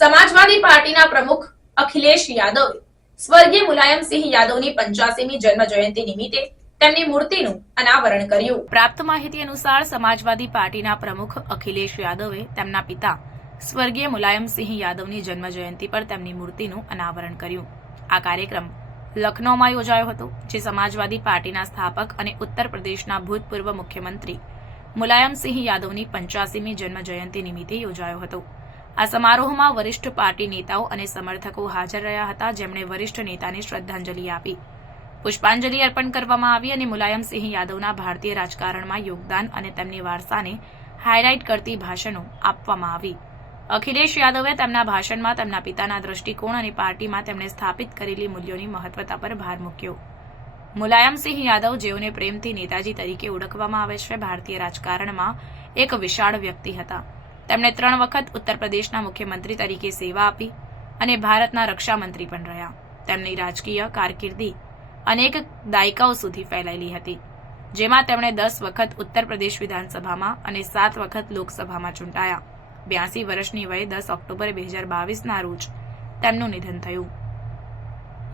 સમાજવાદી પાર્ટીના પ્રમુખ અખિલેશ યાદવે, સ્વર્ગીય મુલાયમસિંહ યાદવની પંચ્યાસીમી જન્મ જયંતિ નિમિત્તે તેમની મૂર્તિનું અનાવરણ કર્યું. પ્રાપ્ત માહિતી અનુસાર સમાજવાદી પાર્ટીના પ્રમુખ અખિલેશ યાદવે તેમના પિતા સ્વર્ગીય મુલાયમસિંહ યાદવની જન્મ જયંતિ પર તેમની મૂર્તિનું અનાવરણ કર્યું. આ કાર્યક્રમ લખનૌમાં યોજાયો હતો, જે સમાજવાદી પાર્ટીના સ્થાપક અને ઉત્તર પ્રદેશના ભૂતપૂર્વ મુખ્યમંત્રી મુલાયમસિંહ યાદવની પંચ્યાસીમી જન્મ જયંતિ નિમિત્તે યોજાયો હતો. આ સમારોહમાં વરિષ્ઠ પાર્ટી નેતાઓ અને સમર્થકો હાજર રહ્યા હતા, જેમણે વરિષ્ઠ નેતાને શ્રદ્ધાંજલિ આપી. પુષ્પાંજલિ અર્પણ કરવામાં આવી અને મુલાયમસિંહ યાદવના ભારતીય રાજકારણમાં યોગદાન અને તેમની વારસાને હાઇલાઇટ કરતી ભાષણો આપવામાં આવી. અખિલેશ યાદવે તેમના ભાષણમાં તેમના પિતાના દ્રષ્ટિકોણ અને પાર્ટીમાં તેમણે સ્થાપિત કરેલી મૂલ્યોની મહત્વતા પર ભાર મૂક્યો. મુલાયમસિંહ યાદવ જેઓને પ્રેમથી નેતાજી તરીકે ઓળખવામાં આવે છે, ભારતીય રાજકારણમાં એક વિશાળ વ્યક્તિ હતા. તેમણે ત્રણ વખત ઉત્તર પ્રદેશના મુખ્યમંત્રી તરીકે સેવા આપી અને ભારતના રક્ષામંત્રી પણ રહ્યા. તેમની રાજકીય કારકિર્દી અનેક દાયકાઓ સુધી ફેલાયેલી હતી, જેમાં તેમણે દસ વખત ઉત્તર પ્રદેશ વિધાનસભામાં અને સાત વખત લોકસભામાં ચૂંટાયા. બ્યાસી વર્ષની વયે દસ ઓક્ટોબર બે હજાર બાવીસના રોજ તેમનું નિધન થયું.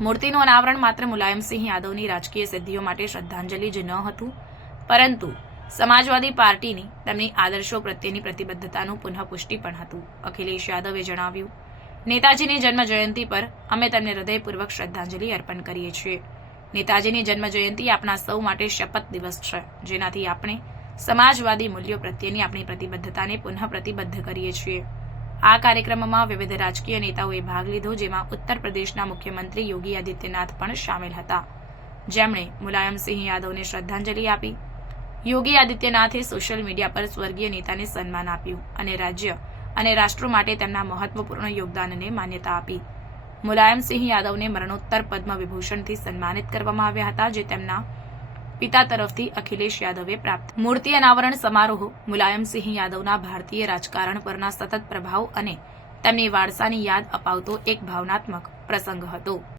મૂર્તિનું અનાવરણ માત્ર મુલાયમસિંહ યાદવની રાજકીય સિદ્ધિઓ માટે શ્રદ્ધાંજલિ જ ન હતું, પરંતુ સમાજવાદી પાર્ટીની તેમની આદર્શો પ્રત્યેની પ્રતિબદ્ધતાનું પુનઃપુષ્ટિ પણ હતું, અખિલેશ યાદવે જણાવ્યું. નેતાજીની જન્મ જયંતિ પર અમે તેમને હૃદયપૂર્વક શ્રદ્ધાંજલિ અર્પણ કરીએ છીએ. નેતાજીની જન્મ જયંતિ આપણા સૌ માટે શપથ દિવસ છે, જેનાથી આપણે સમાજવાદી મૂલ્યો પ્રત્યેની આપણી પ્રતિબદ્ધતાને પુનઃ પ્રતિબદ્ધ કરીએ છીએ. આ કાર્યક્રમમાં વિવિધ રાજકીય નેતાઓએ ભાગ લીધો, જેમાં ઉત્તર પ્રદેશના મુખ્યમંત્રી યોગી આદિત્યનાથ પણ સામેલ હતા. જેમણે મુલાયમસિંહ યાદવને શ્રદ્ધાંજલિ આપી યોગી આદિત્યનાથે સોશિયલ મીડિયા પર સ્વર્ગીય નેતાને સન્માન આપ્યું અને રાજ્ય અને રાષ્ટ્ર માટે તેમના મહત્વપૂર્ણ યોગદાનને માન્યતા આપી. મુલાયમસિંહ યાદવને મરણોત્તર પદ્મ વિભૂષણથી સન્માનિત કરવામાં આવ્યા હતા, જે તેમના પિતા તરફથી અખિલેશ યાદવે પ્રાપ્ત. મૂર્તિ અનાવરણ સમારોહ મુલાયમસિંહ યાદવના ભારતીય રાજકારણ પરના સતત પ્રભાવ અને તેમની વારસાની યાદ અપાવતો એક ભાવનાત્મક પ્રસંગ હતો.